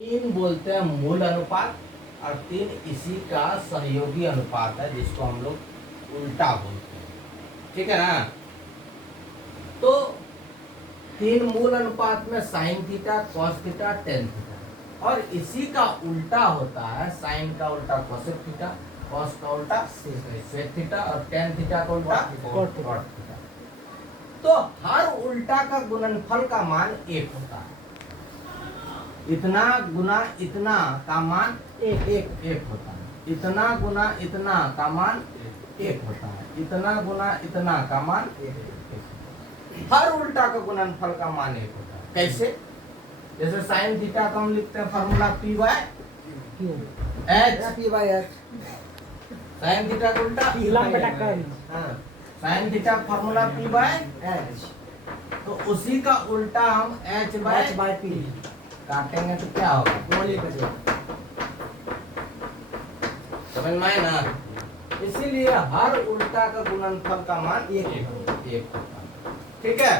तीन बोलते हैं मूल अनुपात और तीन इसी का सहयोगी अनुपात है जिसको हम लोग उल्टा बोलते हैं। ठीक है ना। तो तीन मूल अनुपात में sine theta, cos theta, tan theta और इसी का उल्टा होता है साइन का उल्टा कोसेक थीटा, कॉस का उल्टा सेक थीटा और टेन थीटा का उल्टा कॉट थीटा। तो हर उल्टा का गुणनफल का मान एक होता है। इतना गुना इतना का मान एक होता है। इतना गुना इतना का मान एक होता है। इतना गुना इतना का मान एक। हर उल्टा का गुणनफल का मान एक होता है। कैसे? जैसे साइन थीटा का हम लिखते हैं formula P by H. Sine theta का उल्टा sine theta formula P by H. तो उसी का उल्टा हम एच बाय पी काटेंगे तो क्या होगा? समझ में आए ना। इसीलिए हर उल्टा का गुणनफल का मान एक होता है। ठीक है।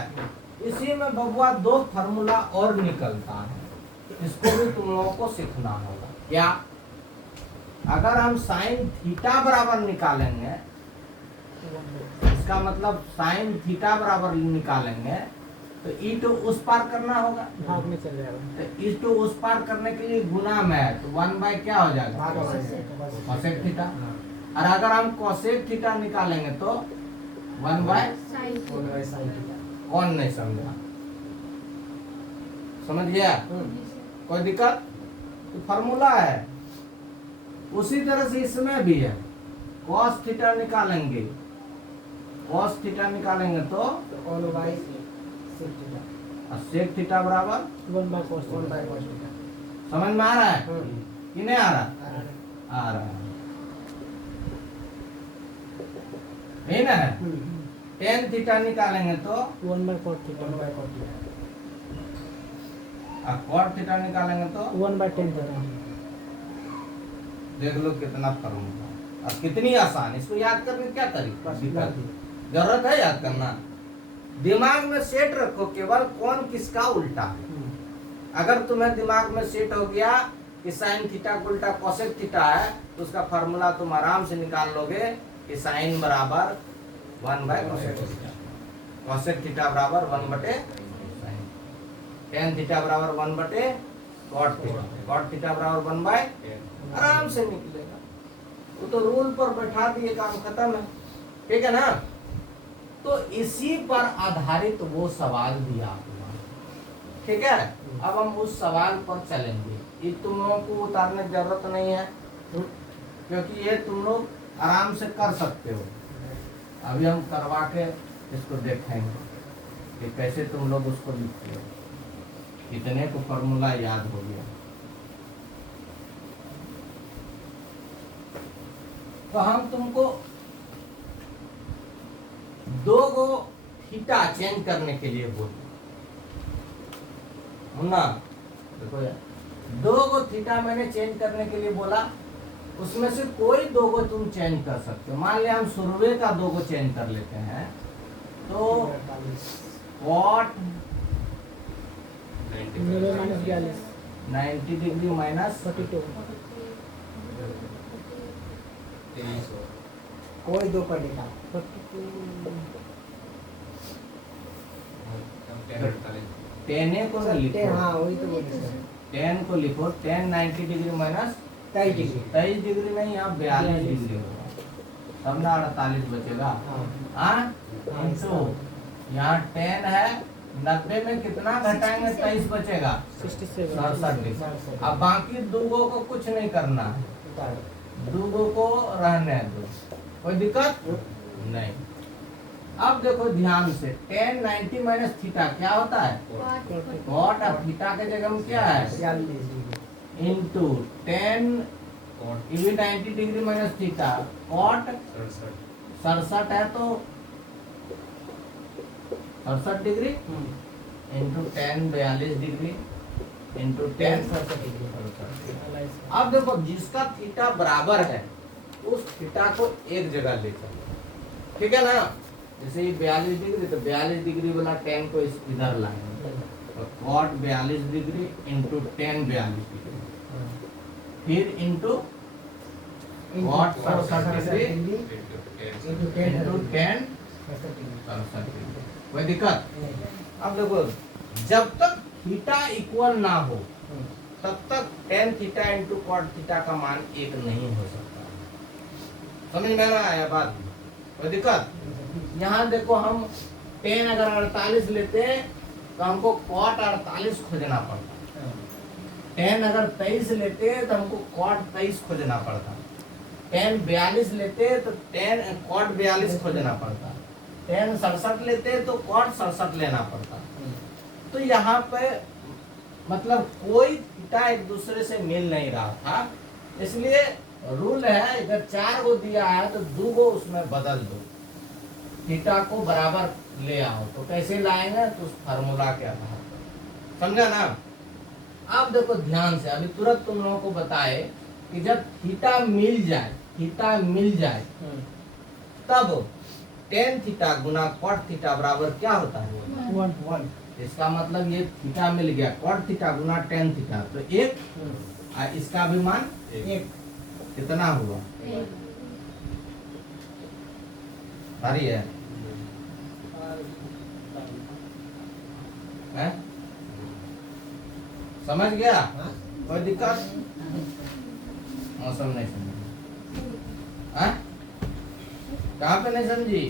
इसी में बबुआ दो फार्मूला और निकलता है, इसको भी तुम लोगों को सीखना होगा। क्या? अगर हम साइन थीटा बराबर निकालेंगे, इसका मतलब साइन थीटा बराबर निकालेंगे तो ई टू उस पार करना होगा, भाग में चल जाएगा। तो ई टू उस पार करने के लिए गुना में है तो 1 बाय क्या हो जाएगा? Cosec theta. और अगर हम कोसेक थीटा निकालेंगे तो 1 बाय साइन थीटा। कौन नहीं समझा? समझ गया? कोई दिक्कत? तो फार्मूला है। उसी तरह से इसमें भी है। कॉस थीटा निकालेंगे, कॉस थीटा निकालेंगे तो ऑल बाय और सेक थीटा बराबर 1 बाय cos थीटा। समझ में आ रहा है कि नहीं आ रहा? आ रहा है। यही ना है। टेन थीटा निकालेंगे तो 1 बाय cot थीटा और cot थीटा निकालेंगे तो 1 बाय टेन थीटा। देख लो कितना फॉर्मूला और कितनी आसान। इसको याद करने क्या तरीका? जरूरत है याद करना? दिमाग में सेट रखो केवल कौन किसका उल्टा है। अगर तुम्हें दिमाग में सेट हो गया कि साइन थीटा का उल्टा कोसेक थीटा है तो उसका फार्मूला तुम आराम से निकाल लोगे कि साइन बराबर 1 bye cosec theta, cosec theta बराबर 1 बटे साइन, टेन थीटा बराबर 1 बटे कॉट थीटा, कॉट थीटा बराबर 1 बाय, आराम से निकलेगा। वो तो रूल पर बैठा दिए, काम खत्म है। ठीक है ना। तो इसी पर आधारित वो सवाल दिया आपको। ठीक है। अब हम उस सवाल पर चलेंगे। ये तुम लोगों को उतारने की जरूरत नहीं है क्योंकि ये तुम लोग आराम से कर सकते हो। अभी हम करवा के इसको देखेंगे कि कैसे तुम लोग उसको लिखते हो। कितने को फॉर्मूला याद हो गया। तो हम तुमको दो गो थीटा चेंज करने के लिए बोलते ना। देखो यार, दो गो थीटा मैंने चेंज करने के लिए बोला। उसमें से कोई दो गो तुम चेंज कर सकते हो। मान लिया हम शुरुए का दो गो चेंज कर लेते हैं तो कॉट 90 डिग्री माइनस 42, कोई दो पड़ेगा। टेन को लिखो। हाँ वही तो बोले। 10 को लिखो। 10 90 डिग्री माइनस 23 डिग्री नहीं, यहाँ 42 डिग्री होगा, तब ना 48 बचेगा। हाँ इंटू यहाँ 10 है, 90 में कितना घटाएंगे? 23 बचेगा 67 डिग्री। अब बाकी दूगो को कुछ नहीं करना है, दूगो को रहने दो, कोई दिक्कत नहीं। अब देखो ध्यान से, 10 90 माइनस थीटा क्या होता है? कॉट। अब थीटा के जगह में क्या है? इंटू 10 ये 90 डिग्री माइनस थीटा, कॉट 67 है तो 67 degree into 10 42 degree into 10 67 degree. अब देखो जिसका थीटा बराबर है उस थीटा को एक जगह ले चलो। ठीक है ना। जैसे ये 42 डिग्री तो 42 डिग्री वाला 10 को इधर लाएंगे तो cot 42 degree into tan 42 degree, फिर into cot 67 degree into tan 67 degree. कोई दिक्कत? अब देखो, जब तक थीटा इक्वल ना हो तब तक ten theta into cot theta का मान एक नहीं हो सकता। समझ में ना आया बात? कोई दिक्कत? यहाँ देखो, हम टेन अगर 48 लेते हैं तो हमको कॉट 48 खोजना पड़ता। टेन अगर 23 लेते हैं तो हमको कॉट 23 खोजना पड़ता। टेन 42 लेते हैं तो टेन कॉट 42 खोजना पड़ता। टेन 67 लेते हैं तो कॉट 67 लेना पड़ता। तो यहाँ पे मतलब कोई थीटा एक दूसरे से मिल नहीं रहा था, इसलिए रूल है, अगर 4 को दिया है तो 2 को उसमें बदल दो, थीटा को बराबर ले आओ। तो कैसे लाएंगे? तो उस फार्मूला के आधार पर। समझा ना? अब देखो ध्यान से, अभी तुरंत तुम लोगों को बताए कि जब थीटा मिल जाए तब टेन थीटा गुना कॉट थीटा बराबर क्या होता है? 1। इसका मतलब ये थीटा मिल गया, कॉट थीटा गुना टेन थीटा तो 1, इसका भी मान 1। कितना हुआ? भारी है? समझ गया? कोई दिक्कत? मौसम नहीं समझी? कहाँ पे नहीं समझी?